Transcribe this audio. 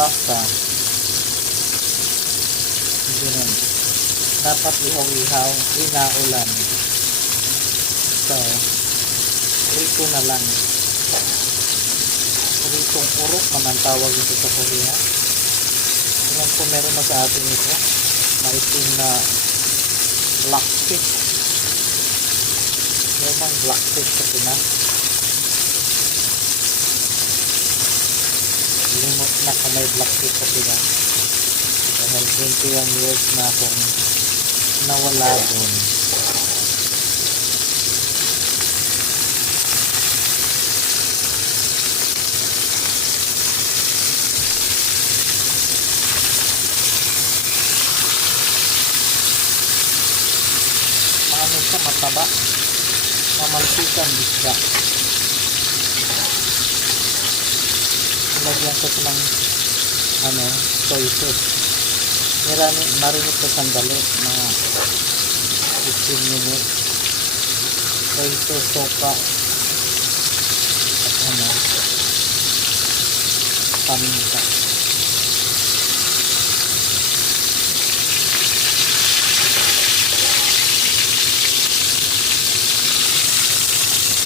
lasa. Ganun. Dapat ihaw-ihaw, inaulan. So, rito na lang. Ritong urok man ang tawag ito sa Korea. Ilan po meron na sa atin ito. Maitim na black pig. Meron black pig sa Pinas. Limot na ka may black pig sa Pinas. Dahil 21 years na akong nawala doon. Maano siya, mataba. Mamalsikan isda. Lagyan ko silang soy sauce. Marinate ko sandali mga 15 minutes. Soy sauce, sopa at paminta.